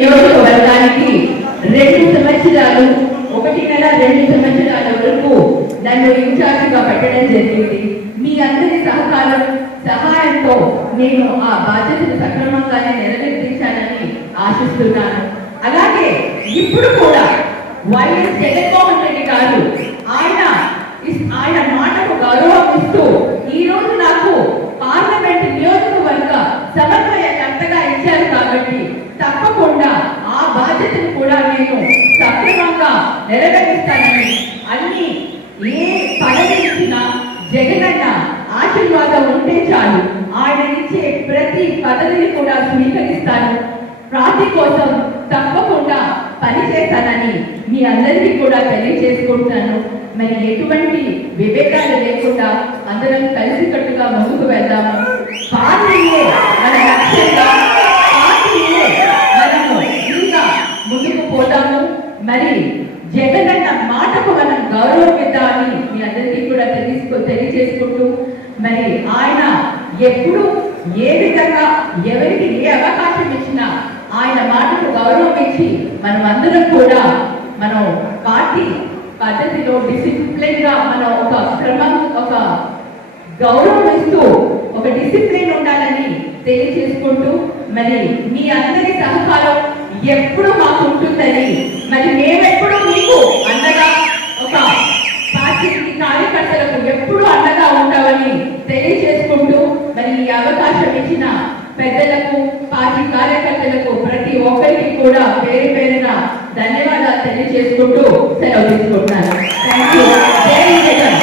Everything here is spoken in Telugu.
నియోజకవర్గానికి 2 సంవత్సరాలు 1 నెల 2 సంవత్సరాల వరకు నన్ను ఇన్ఛార్జిగా పెట్టడం జరిగింది. మీ అందరి సహాయంతో నేను ఆ బాధ్యతను సక్రమంగానే నెరవేర్చాలని ఆశిస్తున్నాను. అలాగే ఇప్పుడు కూడా వైఎస్ జగన్మోహన్ రెడ్డి గారు ఆయన మాటకు గౌరవం ఇస్తూ ఈ రోజు నాకు పార్లమెంట్ నియోజకవర్గ సమన్వయకర్తగా ఇచ్చారు కాబట్టి తప్పకుండా ఆ బాధ్యతను కూడా నేను సక్రమంగా నెరవేరుస్తానని, అన్ని ఏ పదవి ఇచ్చినా జగనన్న ఆశీర్వాదం ఉంటే చాలు, ఆయన ఇచ్చే ప్రతి పదవిని కూడా స్వీకరిస్తాను, పార్టీ కోసం తప్పకుండా పనిచేస్తానని మీ అందరికీ కూడా తెలియజేసుకుంటున్నాను. మరి ఎటువంటి విభేదాలు లేకుండా అందరం కలిసికట్టుగా ముందుకు వెళ్దాము. పార్టీయే మన లక్ష్యంగా, పార్టీయే మనము ఇంకా ముందుకు పోతాము. మరి జగనన్న మాటకు మనం గౌరవం ఇద్దామని మీ అందరికీ కూడా తెలియజేసుకుంటూ, మరి ఆయన ఎప్పుడు ఏ విధంగా ఎవరికి ఏ అవకాశం ఇచ్చినా ఆయన మాటకు గౌరవం ఇచ్చి మనం అందరం కూడా మనం పార్టీ పద్ధతిలో డిసిప్లిన్ గా మనం ఒక క్రమం, ఒక గౌరవం ఇస్తూ ఒక డిసిప్లిన్ ఉండాలని తెలియజేసుకుంటూ, మరి మీ అందరి సహకారం ఎప్పుడు మాకు ఉంటుందని, మరి మేమెప్పుడు మీకు అండగా, ఒక పార్టీకి కార్యకర్తలకు ఎప్పుడు అండగా ఉంటామని తెలియజేసుకుంటూ, మరి ఈ అవకాశం ఇచ్చిన పెద్దలకు, పార్టీ కార్యకర్తలకు ప్రతి ఒక్కరికి కూడా పేరు పేరున ధన్యవాదాలు తెలియజేసుకుంటూ సెలవు తీసుకుంటున్నాను. Thank you. జై జగన్.